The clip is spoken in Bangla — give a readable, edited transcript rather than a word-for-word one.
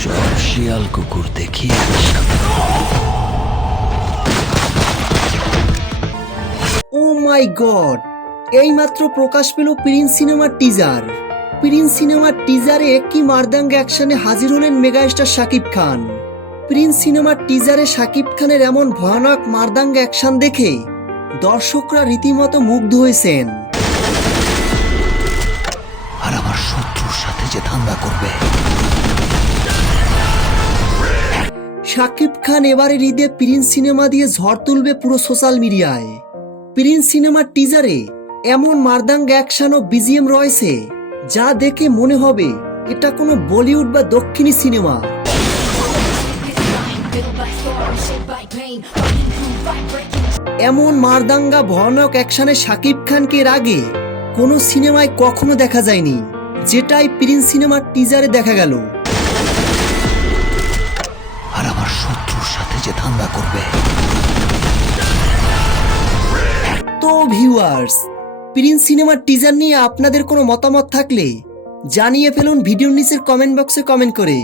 সব শিয়াল কুকুর দেখি ও মাই গড, এইমাত্র প্রকাশ পেল প্রিন্স সিনেমার টিজার। প্রিন্স সিনেমার টিজারে কি মারদাঙ্গা অ্যাকশনে হাজির হলেন মেগাস্টার শাকিব খান। প্রিন্স সিনেমার টিজারে শাকিব খানের এমন ভয়ানক মারদাঙ্গা অ্যাকশন দেখে দর্শকরা রীতিমতো মুগ্ধ হয়েছেন। আর আমার শত্রুর সাথে যে ধান্দা করবে। শাকিব খান এবারে ঈদে প্রিন্স সিনেমা দিয়ে ঝড় তুলবে পুরো সোশ্যাল মিডিয়ায়। প্রিন্স সিনেমার টিজারে এমন মারদাঙ্গা অ্যাকশন ও বিজিএম রয়েছে যা দেখে মনে হবে এটা কোনো বলিউড বা দক্ষিণী সিনেমা। এমন মারদাঙ্গা ভয়ানক অ্যাকশনে শাকিব খানকে এর আগে কোনো সিনেমায় কখনো দেখা যায়নি, যেটাই প্রিন্স সিনেমার টিজারে দেখা গেল। আর আমার শত্রুর সাথে যে ধান্দা করবে। তো ভিউয়ার্স, প্রিন্স সিনেমার টিজার নিয়ে আপনাদের কোনো মতামত থাকলে জানিয়ে ফেলুন ভিডিওর নিচের কমেন্ট বক্সে কমেন্ট করে।